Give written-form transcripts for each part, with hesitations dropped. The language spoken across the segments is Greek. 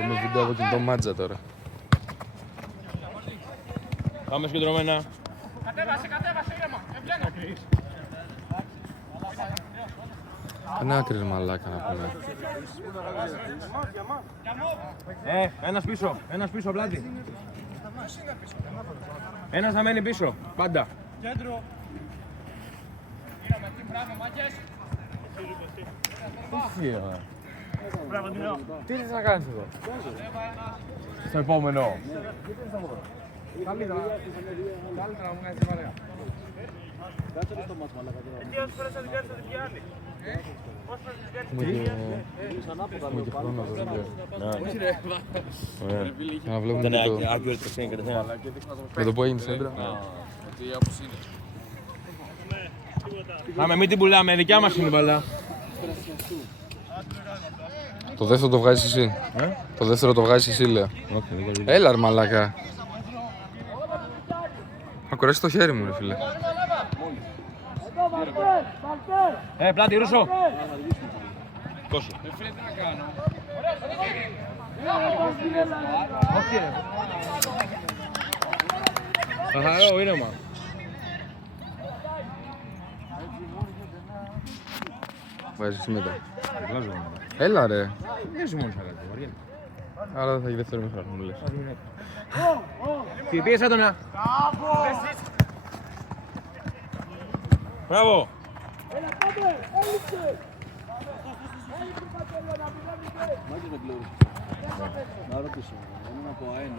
δούμε βίντεο από κινητό Μάτζα τώρα. Πάμε συγκεντρωμένα. Κατέβασε, ήρεμα. Ένα άκρη μαλάκα να πούμε. Ένας πίσω πλάτη. Ένας να μένει πίσω, πάντα. Κέντρο. Ήρεμα, τι μπράβο, μάγκες. Τι θες να κάνεις εδώ? Στο επόμενο. Καλύτερα να μου κάνεις την παρέα. Έχουμε και χρόνο εδώ, να βλέπουμε Ήταν και το... άκυρο τρεξένη κατευθείαν. Με το που έγινε σέντρα. Πάμε, μην την πουλάμε, δικιά μας είναι η μπαλά. Το δεύτερο το βγάζεις εσύ. Το δεύτερο το βγάζεις εσύ, λέω. Έλα ρε μαλάκα. Μα κορέσει το χέρι μου ρε φίλε. Πλάτη, Ρούσο. Κόσο. Όχι ρε. Καθαρό, ήρεμα. Βάζεις μετά. Έλα ρε. Δεν είσαι μόνος αγάπη, βαριέμαι. Άρα δεν θα έχει δεύτερο μήχρονο μου λες. Τι πίεσα τον να. Μπράβο. Να ρωτήσω, είναι από ΑΕΝ.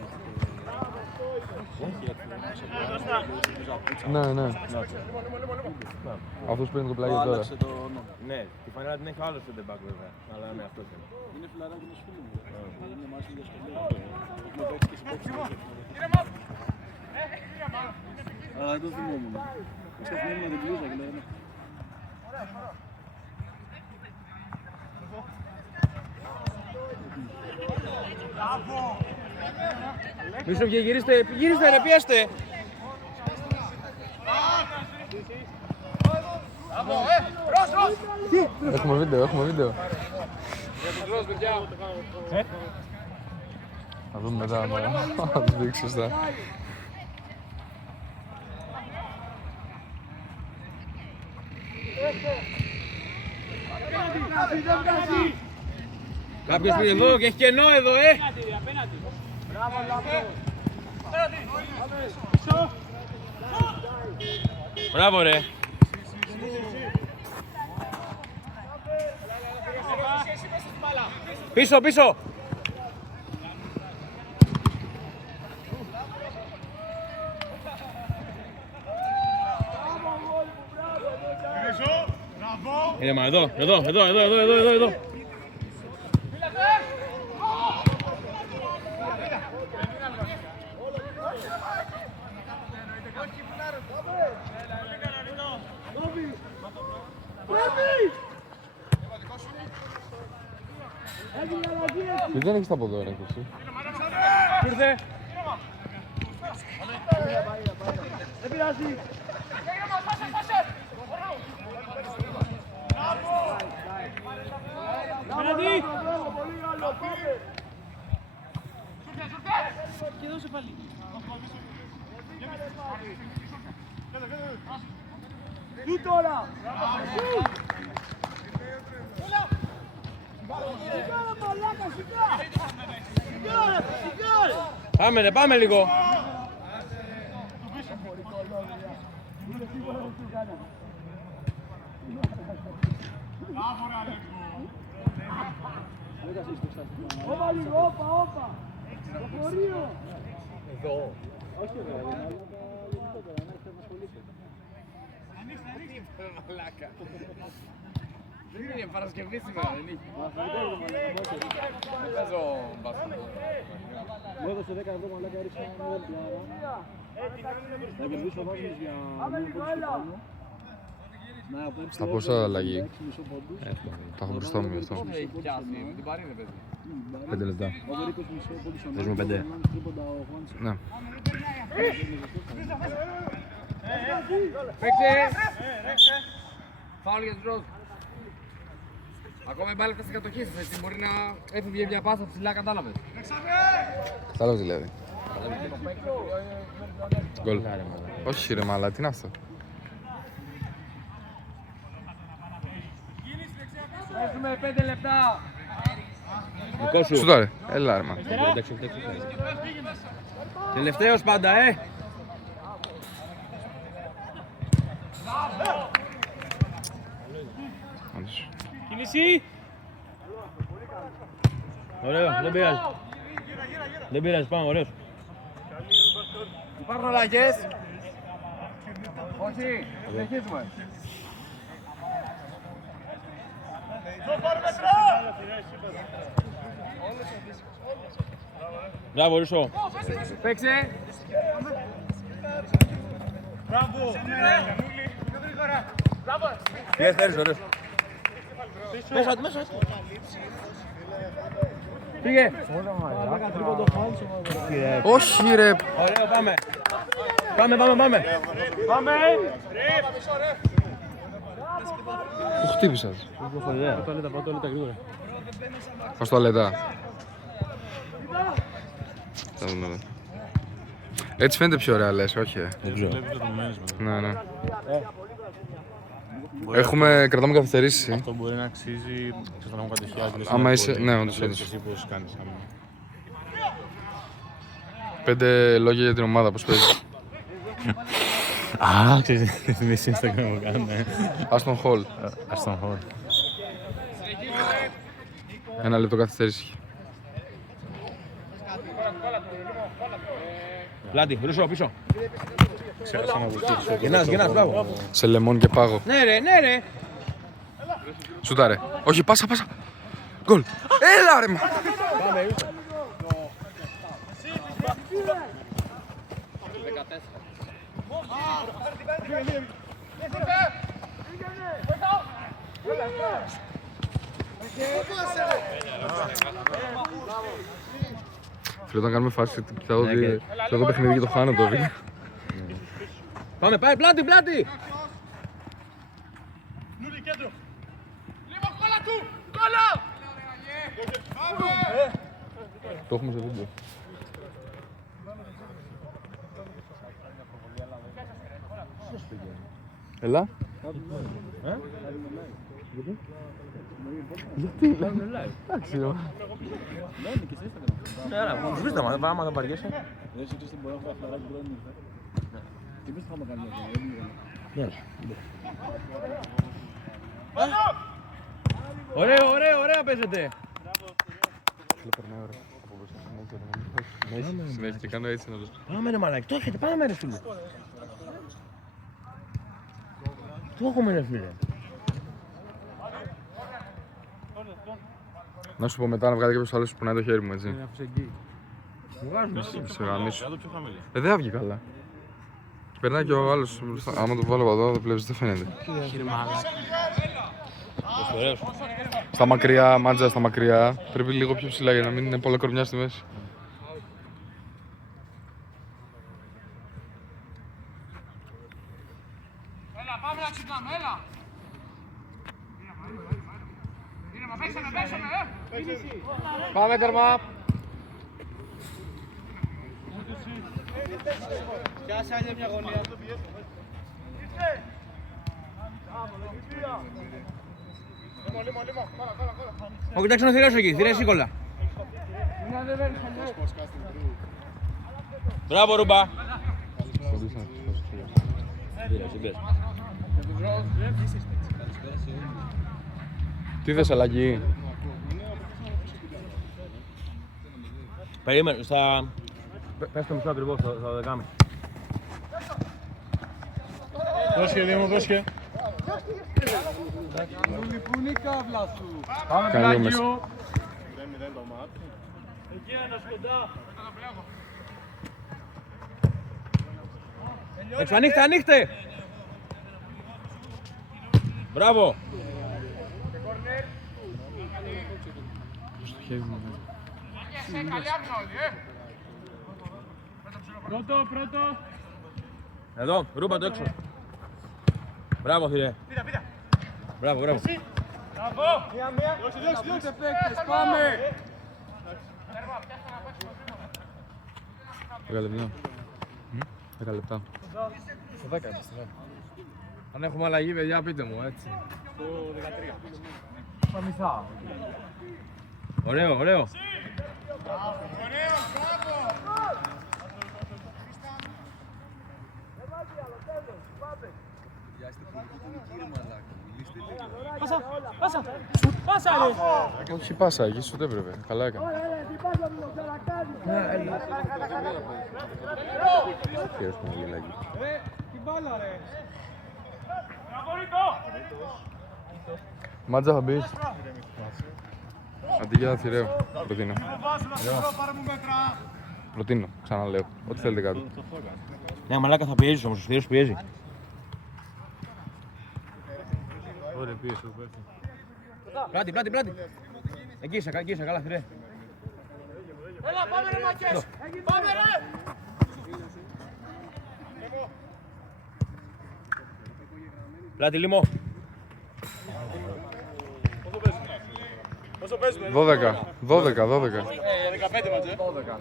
Ναι, ναι. Αυτός παίρνει το πλάγιο τώρα. Άλλαξε το όνομα. Ναι, τη φανέλα την έχει ο άλλος center back βέβαια. Αλλά ναι, αυτό είναι. Είναι φιλαράκι ενός φίλου μου. Είναι μάσου για σχολείο. Έχουμε παίξει και συμπαίξει. Αλλά δεν το θυμόμουν. Στο θυμόμουν την πλούζα και λέγαμε. Πίσω βγει, γυρίστε ρε, πιέστε. Έχουμε βίντεο, έχουμε βίντεο. Θα δούμε μετά να το δείξει σωστά. Κάποιος πει εδώ και έχει κενό εδώ, Μπράβο ρε. Πίσω, πίσω. Ήρεμα, εδώ. Γιατί δεν έχεις τα ποδόρα εσύ. Ήρθε. Δεν πειράζει. Απέναντι. Και δώσε πάλι. Τι τώρα. Πάμε λίγο. Όπα λίγο, όπα. Το χωρίο. Εδώ. Όχι εδώ. Ανοίξτε, μαλάκα. Δεν είναι Παρασκευή σήμερα, δεν είναι. Παίζω μπάσκετ. Μου έδωσε 10 ευρώ μαλάκα, έριξα ένα πλάρα. Να κερδίσω βάζεις για μία πόντους στο Στα πόσα αλλαγή. Τα έχω μπροστά μου γι' αυτό. 5 λεπτά. Παίζουμε 5. Ναι. Παίξε. Φάουλ για τους Ροζ. Ακόμα η μπάλα στα κατοχή σας, έτσι μπορεί να έφυγε μια πάσα ψηλά, κατάλαβες. Κατάλαβες δηλαδή. Γκολ. Όχι ρε μαλά, τι είναι αυτό. Έχουμε 5 λεπτά. Δικό σου. Σούτα ρε, έλα ρε μαλά. Τελευταίος πάντα, Κίνηση. Ωραίο, δεν πειράζει. Δεν πειράζει, πάμε, ωραίος. Υπάρχουν αλλαγές. Όχι, συνεχίζουμε. Μπράβο, Ρούσο. Παίξε. Πήγες πέρυσι, ωραίος. Μέσα του, μέσα του. Πήγε. Όχι ρε. Ωραίο, πάμε. Πάμε. Πάμε. Που χτύπησες. Τουαλέτα γρήγορα. Πας στο αλετά. Θα δούμε εδώ. Έτσι φαίνεται πιο ωραία λες, όχι Δεν ξέρω. Ναι. Κρατάμε καθυστερήσεις. Αυτό μπορεί να αξίζει να μου κατοχιάζει. Άμα είσαι, ναι, όντως. Εσύ πώς κάνεις. 5 λόγια για την ομάδα, πώς παίζει. Α, ξέρεις, θυμίσαι Instagram μου κάνουμε. Άστον Χολ. Αστον Χολ. 1 λεπτό καθυστέρηση. Πλάτη, Ρούσο, πίσω. Ξέχασα να βοηθήσω. Γεννάς, μπράβο. Σε λεμόν και πάγο. Ναι ρε. Σούταρε. Όχι, πάσα. Γκολ. Έλα ρε μα. Πάμε, Ρούσο. Φίλε, όταν κάνουμε φάση, κοιτάω ότι το παιχνίδι και το χάνω το βίντεο. Πάμε, πάει, πλάτη. Το έχουμε στο βίντεο. Έλα. Γιατί? Εντάξει, Άρα, σου πείτε, άμα δεν βαριέσαι. Δεν είσαι στην πορεία που αφαιράζει που δεν ήρθε. Τι πες θα με κάνει αυτό, Ωραία παίζετε. Συνέχεια και κάνω έτσι να το... Πάμε ρε μαλάκι, το έχετε, πάμε ρε φίλε. Το έχουμε ρε φίλε. Να σου πω μετά να βγάλει κάποιος άλλος που πονάει το χέρι μου, έτσι. Μου βγάζουν. Σε γαμίσω. Δεν άβγει καλά. Περνάει και ο άλλος, άμα το βάλω από εδώ, δεν βλέπεις, δεν φαίνεται. Στα μακριά, μάντζα στα μακριά. Πρέπει λίγο πιο ψηλά για να μην είναι πολλά κορμιά στη μέση. Έλα, πάμε να ξυπνάμε, έλα. Παίξαμε, Πάμε τερμά. Πιάσε άλλη μια γωνία. Όχι, κοιτάξτε να θηρέσω εκεί, θηρέσει κόλλα. Μπράβο Ρούμπα. Τι θες, αλλαγή? Περίμενε, πες το μισό ακριβώς, θα δεκάμε. Πρόσχε, Δήμο, πρόσχε. Πού είναι η κάβλα σου? Πάμε Κάνει λίγο πλάγιο. Εκεί ένας κοντά. Έξω, ανοίχτε! Μπράβο! Στο χέρι μου. Πρώτο. Εδώ, Ρούμπα το έξω. Μπράβο, θηρέ. Μπράβο. Πάμε! 10 λεπτά. 10 λεπτά. Στο 10 είμαστε, ναι. Αν έχουμε αλλαγή, παιδιά, πείτε μου, έτσι. Το 13. Στα μισά. Ωραίο, ωραίο. Πάσα ρε! Όχι πάσα, εκεί σου δεν έπρεπε. Καλά έκανε. Χαίρος που μου γελάκι. Την μπάλα ρε! Μάτζα θα μπεις. Αντί για θηραίο. Προτείνω. Προτείνω, ξαναλέω. Ό,τι θέλετε κάτω. Ναι, μαλάκα θα πιέζεις όμως, ο Σφύρος πιέζει. Ωραία, πίεση που πέφτει. Πλάτη, πλάτη, πλάτη. Εκεί είσαι, καλά θηρέ. Έλα πάμε ρε Μακές! Πάμε ρε! Πλάτη, λίμω. 12. 12. 15 ματζέ. 12.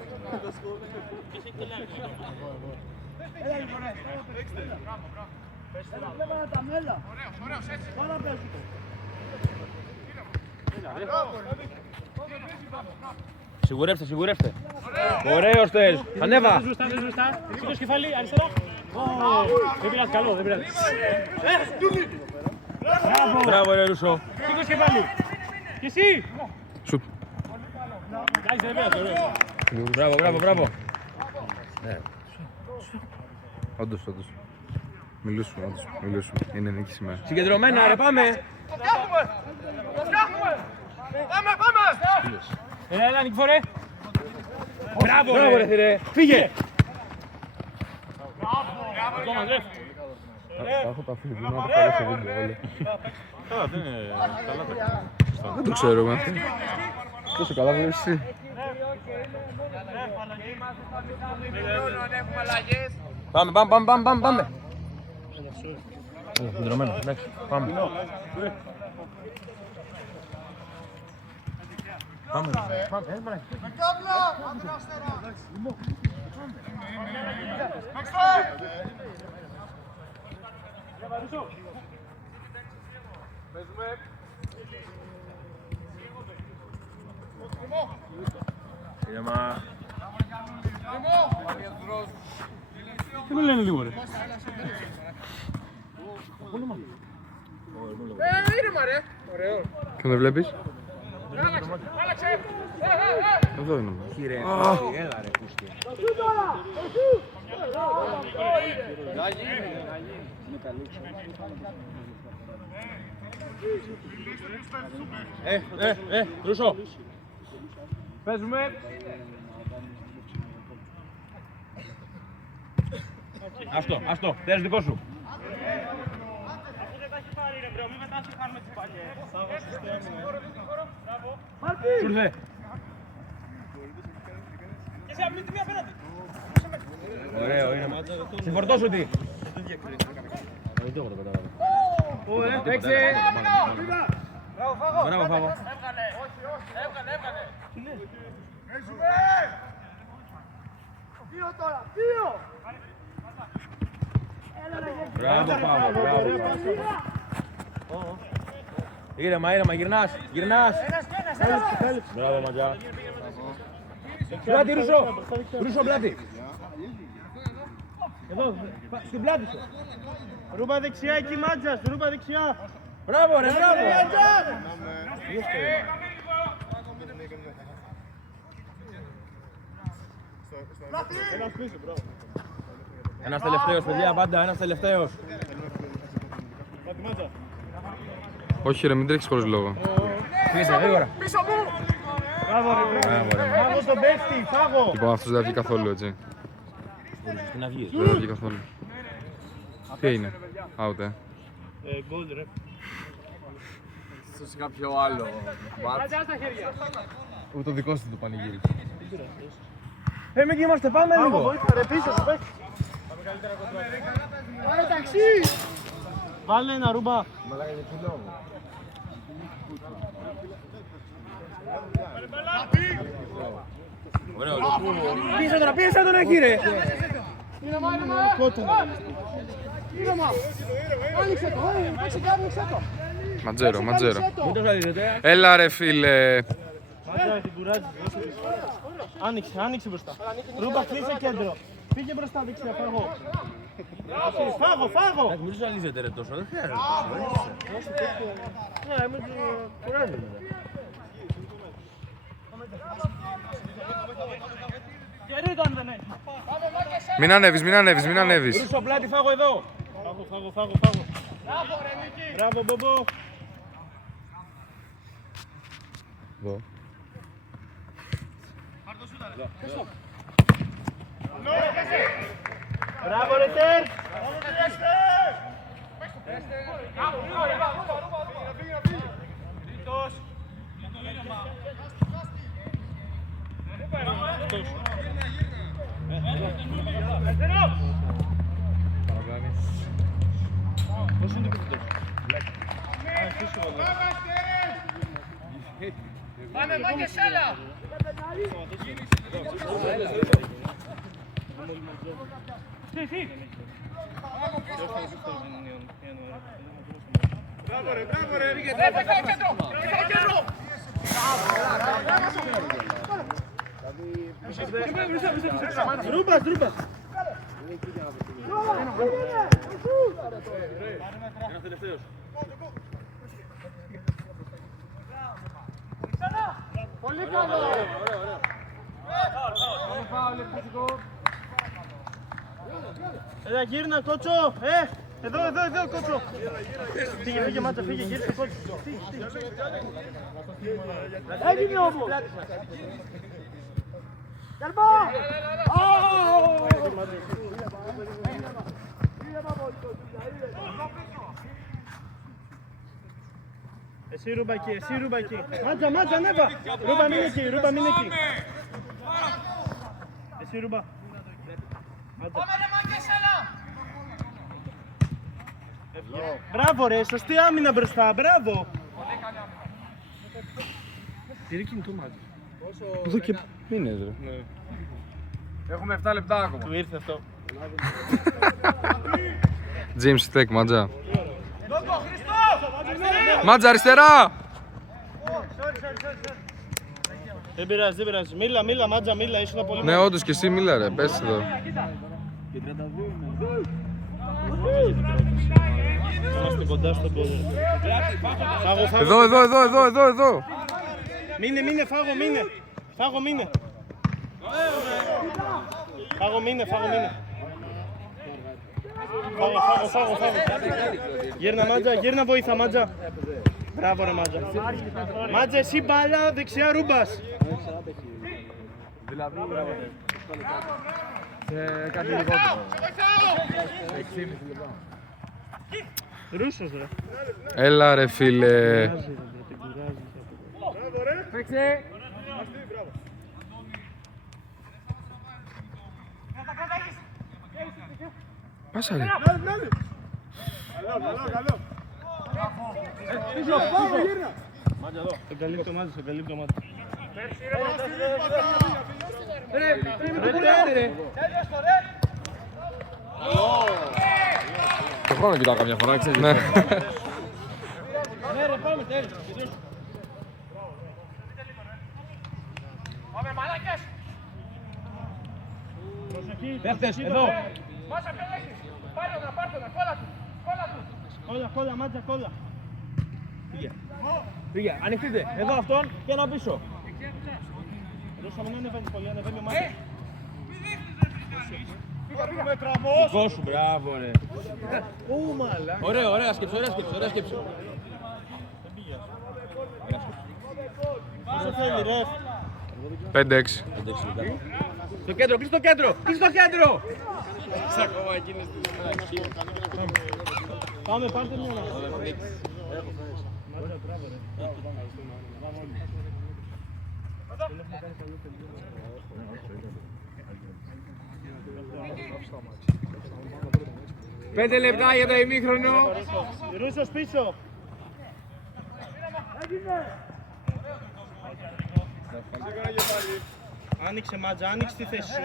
Σιγουρεύστε, σιγουρεύστε. Ωραίος Τελ. Ανέβα. Δεν ζουστά. Σήκω κεφάλι, αριστερό. Δεν πειράζει, καλό, δεν πειράζει. Μπράβο ρε Ρούσο. Σήκω κεφάλι. Και εσύ. Σουτ. Κάτσε, δεν πειράζει, ωραίο. Μπράβο, μπράβο, μπράβο. Όντως. Μιλούσουμε. Είναι νίκη σήμερα. Συγκεντρωμένα ρε, πάμε. Έλα, Νικηφόρε. Μπράβο ρε θηρέ. Φύγε. Ακόμα, λεφ. Θα έχω τα φίλοι μου να το κάνω σε βίντεο όλο. Καλά, δεν είναι καλά τα. Δεν το ξέρω εγώ. Τόσο καλά βλέπεις εσύ. Πάμε. Συγκεντρωμένο, εντάξει, πάμε. Ήρεμα. Τι με λένε λίγο ρε. Και με βλέπεις. Εδώ είναι. Έλα ρε πούστη. Ρούσο. Παίζουμε. Αυτό, θες δικό σου. Σου ήρθε. Και σε αυτή τη μία απέναντι. Ωραίο, είναι. Σε φορτώσου τι. Παίξε. Μπράβο, Φάβο. Έβγαλε. Μπράβο, Φάβο, μπράβο. Ήρεμα, γυρνάς. Μπράβο, Ματζά. Πλάτη, Ρούσο, πλάτη. Εδώ, στην πλάτη σου. Ρούμπα δεξιά εκεί Μάτζας, ρούμπα δεξιά. Μπράβο, ρε, μπράβο. Ένας τελευταίος, παιδιά, πάντα, ένας τελευταίος. Όχι ρε, μην τρέχεις χωρίς λόγο. Κλείσε, γρήγορα. Μπράβο ρε, μπράβο στον παίχτη, Φάγο. Λοιπόν, αυτός δεν θα βγει καθόλου, έτσι. Να βγεις. Δεν θα βγει καθόλου. Τι είναι. Out, Γκολ ρε. Ίσως κάποιο άλλο. Μάτζα στα χέρια. Ούτε το δικό σου το πανηγύρι. Μην κοιμάστε, πάμε λίγο. Ρε πίσω στο παίχτη. Βάλε ένα ρούμπα. Πίεσε τον εκεί ρε. Ματζέρο, ματζέρο. Έλα ρε φίλε. Μάτσα, την κουράζεις. Άνοιξε μπροστά. Ρούμπα, κλείσε κέντρο. Πήγε μπροστά δεξιά, φάγω. Φάγω. Μην τους αλύζετε ρε τόσο, δεν χρειάζεται τόσο. Ναι, μην κουράζεις. Μην ανέβεις, μην ανέβεις, μην ανέβεις. Ρούσο πλάτη, φάγω εδώ. Φάγω. Μπράβο, Μπομπό. Εδώ. Μπράβο, Ρετέρ. Πάμε, μάγκες, έλα! Μπράβο ρε, φεκάω κέντρο! Ρούμπας. Πολύ καλό! Έλα, γύρνα, κότσο! Εδώ, κότσο! Φύγε, μάτσα, φύγε, γύρισε, κότσο! Έγινε όμως! Τερμό! Εσύ ρούμπα εκεί. Μάτσα, ανέβα! Ρούμπα, μην εκεί. Εσύ ρούμπα. Πάμε ρε μάγκες, έλα! Μπράβο ρε, σωστή άμυνα μπροστά, μπράβο! Πήρε κινητό μάτι. Εδώ και μήνες ρε. Έχουμε 7 λεπτά ακόμα. Του ήρθε αυτό. James Tech, ματζά. Μάτζα αριστερά! Δεν πειράζει. Μίλα, μάτζα, ήσουν πολύ Ναι, όντως και εσύ μίλα ρε, πες εδώ. Είμαστε κοντά στον πόδι. Εδώ. Μείνε, φάγω, μείνε. Φάγω. Γύρνα, μάτζα, γύρνα βοήθα, μάτζα. Μπράβο ρε μάτζα. Μάτζα, εσύ μπάλα, δεξιά ρούμπας. Δηλαδή, σε κάτι λιγότερο. 6,5 λεπτά. Ρούσος ρε. Έλα ρε φίλε. Παίξε! Πάσα ρε. Στον καλύπτω μάτζα. Το χρόνο κοιτάω καμιά φορά, ξέρεις. Ναι. Πάμε μαλάκες! Παίχτες, εδώ. Μάσα, ποιον έχεις! Πάρ' τον, κόλλα του! Κόλλα, μάτζα, κόλλα. Πήγε, ανοιχτείτε. Εδώ αυτόν και ένα πίσω. Ρούσα, μην ανεβαίνεις πολύ, ανεβαίνει ο μάτζα. Δικό σου, μπράβο ρε. Ωραία σκέψη. Πόσο θέλει ρε. 5-6. Στο κέντρο, κλείς το κέντρο. Πάμε, πάρτε μια. Πέντε λεπτά για το ημίχρονο. Ρούσος πίσω. Άνοιξε Μάτζα, άνοιξε τη θέση σου.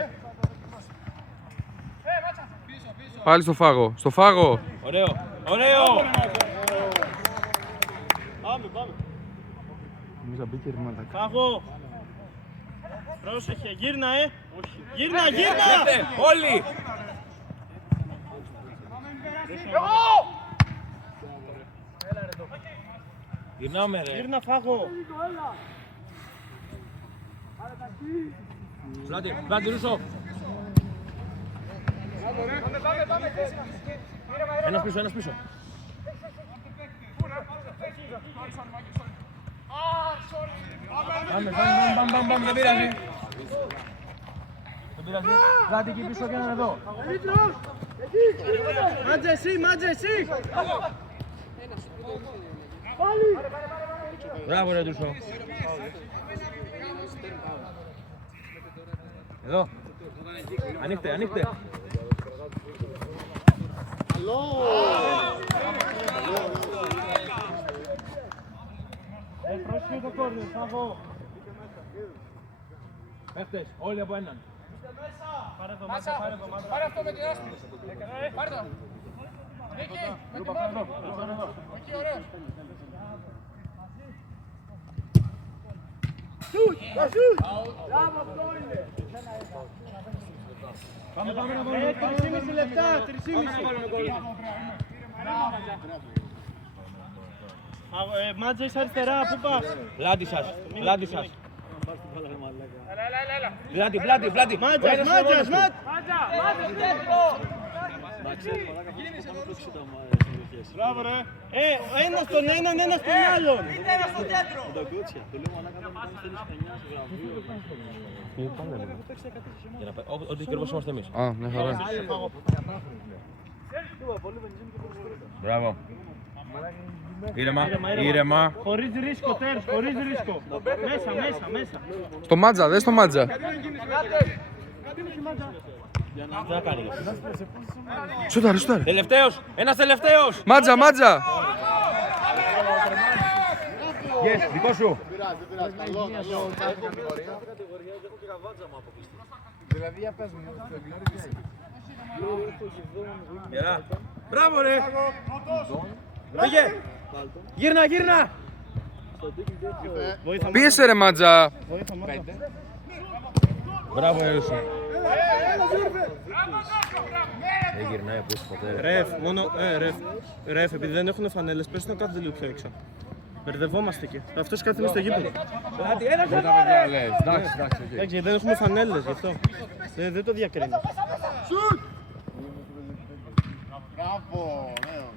Πάλι στο φάγο, στο φάγο. Ωραίο, ωραίο! Πάμε. Νομίζω μπήκε ρημάτα. Φάγο. Πρόσεχε, γύρνα, Γύρνα! Όλοι! Γυρνάμε ρε. Γύρνα, Φάγο. Πλάτη Ρούσο. Ένας πίσω. Πάμε, δεν πειράζει. Πλάτη εκεί πίσω και έναν εδώ. Μάτζα εσύ. Μπράβο ρε Ρούσο. Εδώ. Ανοίχτε. Πρόσεχε το κόρνερ, Φάγο. Παίχτες, όλοι από έναν. Πάρε εδώ, Μάτζα. Πάρε αυτό με την άσπρη. Πάρε το. Εκεί, με την άσπρη. Εκεί, ωραίο. Πάμε. 3,5 λεπτά, 3,5. Μάτζα είσαι αριστερά, πού πας? Πλάτη σας. Έλα. Πλάτη. Μάτζας. Μπράβο ρε! Ένας στον έναν, ένας στον άλλον. Ό,τι κερδός είμαστε εμείς. Α, μια χαρά. Μπράβο. Ήρεμα. Χωρίς ρίσκο, τέρς, χωρίς ρίσκο. Μέσα. Στο Μάτζα, δες το Μάτζα. Τι να κάνει. Σούταρε. Τελευταίος. Ένας τελευταίος. Μάτζα. Yes, δικό σου. Γεια. Μπράβο ρε. Πήγε. Γύρνα. Πίεσε ρε Μάτζα. Μπράβο ρε σου. Δεν γυρνάει από όσο ποτέ. Ρεφ, επειδή δεν έχουν φανέλες, πες να κάνετε λίγο πιο έξω. Μπερδευόμαστε εκεί. Αυτός κάθεται στο γήπεδο. Εντάξει, δεν έχουμε φανέλες γι' αυτό. Δεν το διακρίνω. Μπράβο, νέος.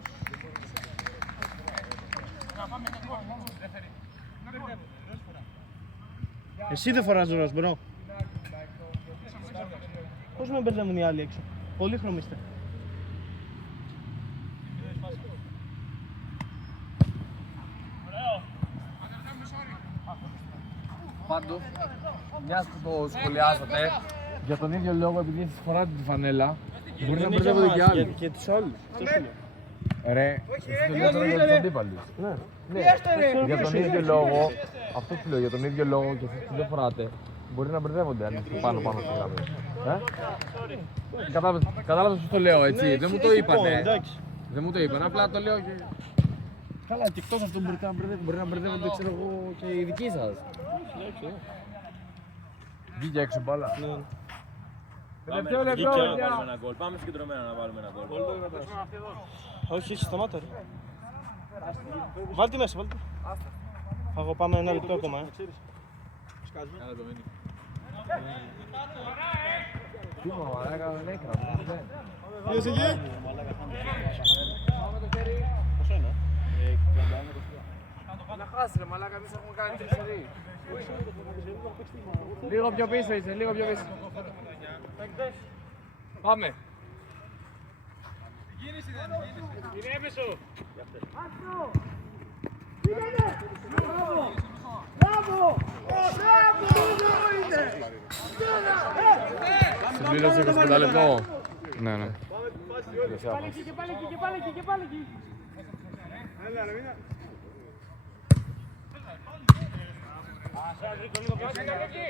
Εσύ δεν φοράς ροζ, μπρο. Πώς με μπερδεύουν οι άλλοι έξω. Πολύχρωμοι είστε. Πάντως, μιας που το σχολιάσατε, για τον ίδιο λόγο, επειδή εσείς φοράτε τη φανέλα, μπορεί να μπερδεύονται και άλλοι. Και τους όλους. Ρε, εσύ το λέω τώρα για τους αντίπαλους. Ναι, για τον ίδιο λόγο, αυτό σου λέω, για τον ίδιο λόγο και εσείς που δεν φοράτε, μπορεί να μπερδεύονται αν είστε πάνω στη γραμμή. Κατάλαβες πώς το λέω, έτσι, δεν μου το είπατε. Δεν μου το είπαν, απλά το λέω και... Καλά, και εκτός αυτού μπορεί να μπερδεύονται, ξέρω εγώ, και οι δικοί σας. Βγήκε έξω μπάλα. Τελευταίο λεπτό, παιδιά. Πάμε συγκεντρωμένα να βάλουμε ένα γκολ. Όχι, σταμάτα ρε. Βάλτε μέσα, βάλτε. Φάγω, πάμε ένα λεπτό ακόμα, Τι μου, μαλάκα, δεν έκανα. Ποιος εκεί? Να χάσει ρε μαλάκα, εμείς έχουμε κάνει 3 σερί. Λίγο πιο πίσω είσαι, λίγο πιο πίσω. Πάμε. Συμπλήρωσε 25 λεπτό. Ναι. Κάτσε, Καρδίκη.